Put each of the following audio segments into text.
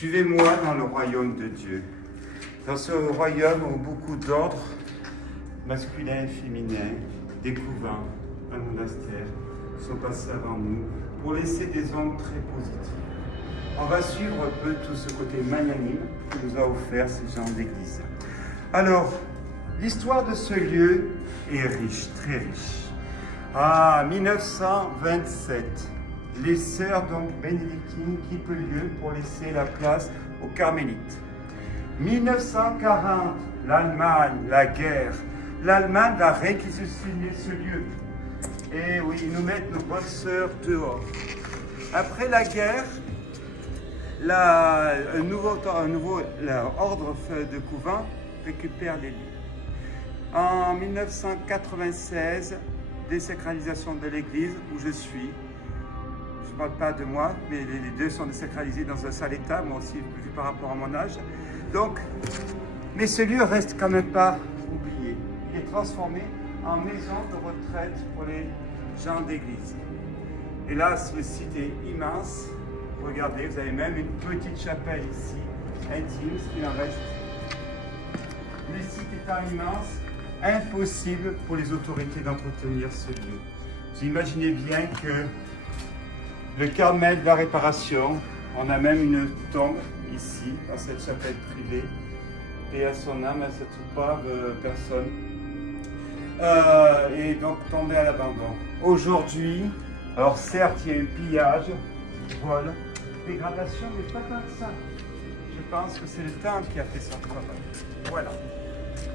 Suivez-moi dans le royaume de Dieu. Dans ce royaume où beaucoup d'ordres masculins et féminins, des couvents, un monastère, sont passés avant nous pour laisser des ondes très positives. On va suivre un peu tout ce côté magnanime que nous a offert ces gens d'église. Alors, l'histoire de ce lieu est riche, très riche. Ah, 1927, les sœurs donc bénédictines quittent le lieu pour laisser la place aux carmélites. 1940, l'Allemagne, la guerre. L'Allemagne va réquisitionner ce lieu. Et oui, ils nous mettent nos bonnes sœurs dehors. Après la guerre, un nouveau ordre de couvent récupère les lieux. En 1996, désacralisation de l'église où je suis. Je ne parle pas de moi, mais les deux sont désacralisés dans un sale état, moi aussi vu par rapport à mon âge. Donc, mais ce lieu reste quand même pas oublié. Il est transformé en maison de retraite pour les gens d'église. Et là, le site est immense. Regardez, vous avez même une petite chapelle ici, intime, ce qu'il en reste. Le site étant immense, impossible pour les autorités d'entretenir ce lieu. Vous imaginez bien que le Carmel de la Réparation, on a même une tombe ici, dans cette chapelle privée, et à son âme, à cette brave personne, et donc tombée à l'abandon. Aujourd'hui, alors certes, il y a eu pillage, vol, dégradation, mais pas tant que ça. Je pense que c'est le temple qui a fait son travail. Voilà.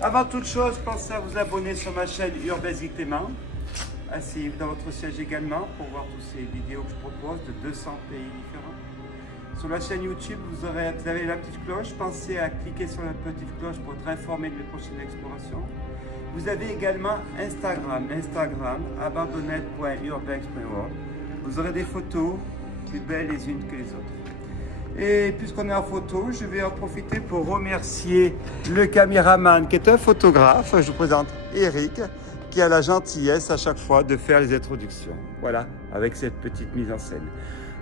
Avant toute chose, pensez à vous abonner sur ma chaîne Urbaise Clément. Asseyez-vous dans votre siège également pour voir toutes ces vidéos que je propose de 200 pays différents. Sur la chaîne YouTube, vous avez la petite cloche. Pensez à cliquer sur la petite cloche pour être informé de mes prochaines explorations. Vous avez également Instagram, abandonnette.urbex.org. Vous aurez des photos plus belles les unes que les autres. Et puisqu'on est en photo, je vais en profiter pour remercier le caméraman qui est un photographe. Je vous présente Eric, qui a la gentillesse à chaque fois de faire les introductions. Voilà, avec cette petite mise en scène.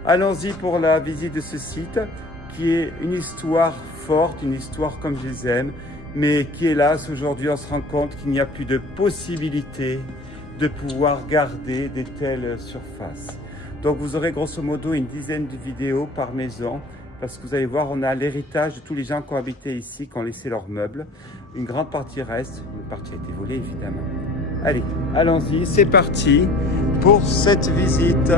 Allons-y pour la visite de ce site, qui est une histoire forte, une histoire comme je les aime, mais qui, hélas, aujourd'hui, on se rend compte qu'il n'y a plus de possibilité de pouvoir garder des telles surfaces. Donc vous aurez grosso modo une dizaine de vidéos par maison, parce que vous allez voir, on a l'héritage de tous les gens qui ont habité ici, qui ont laissé leurs meubles. Une grande partie reste, une partie a été volée évidemment. Allez, allons-y, c'est parti pour cette visite.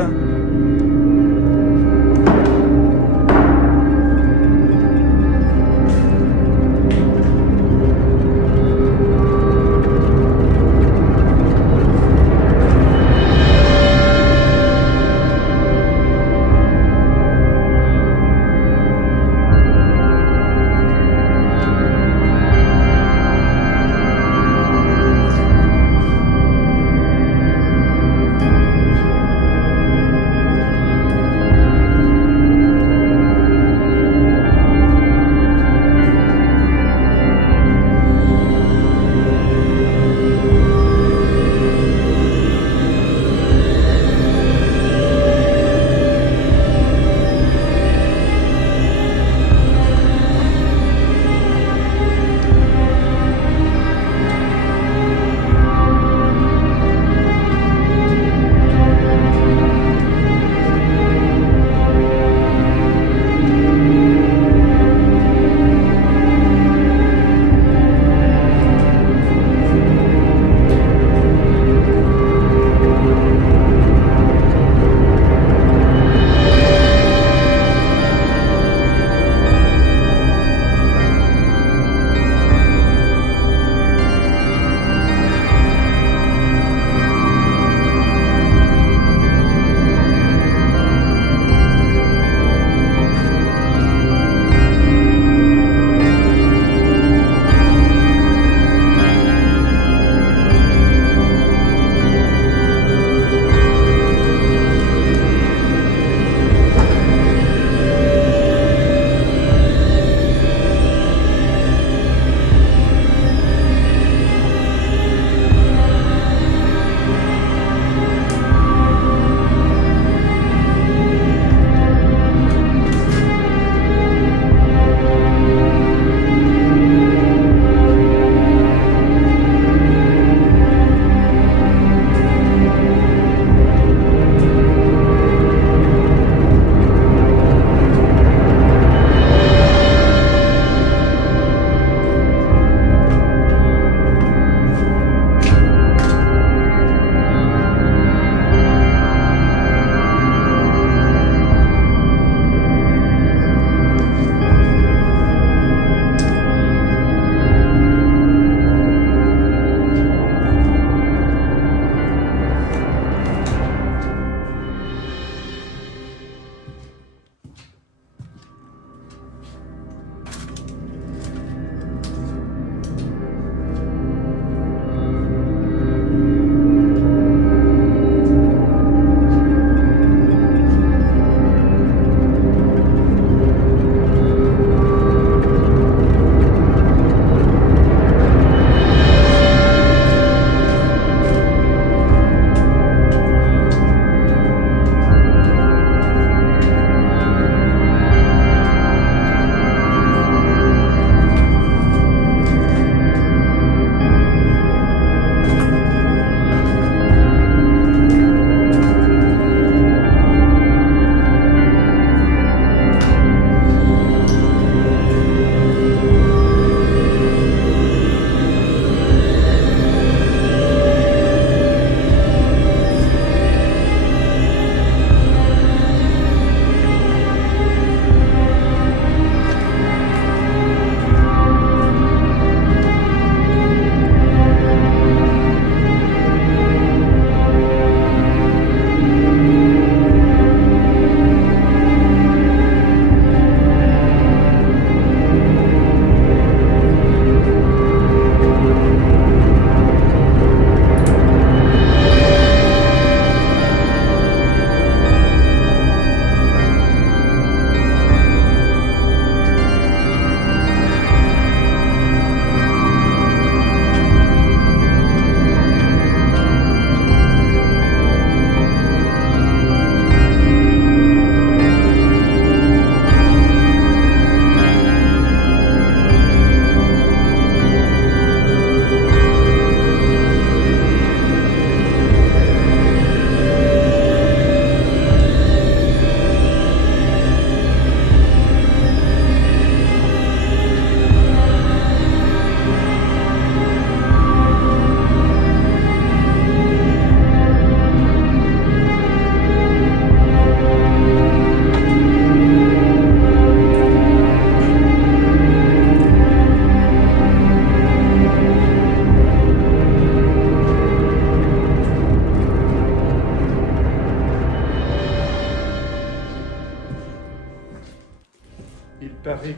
paraît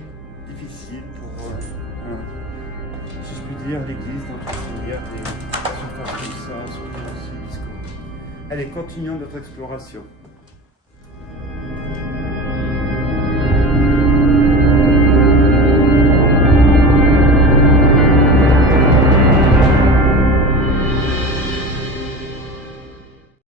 difficile pour, si je puis dire, l'Église d'entretenir des surfaces comme ça, surtout dans ce discours. Allez, continuons notre exploration.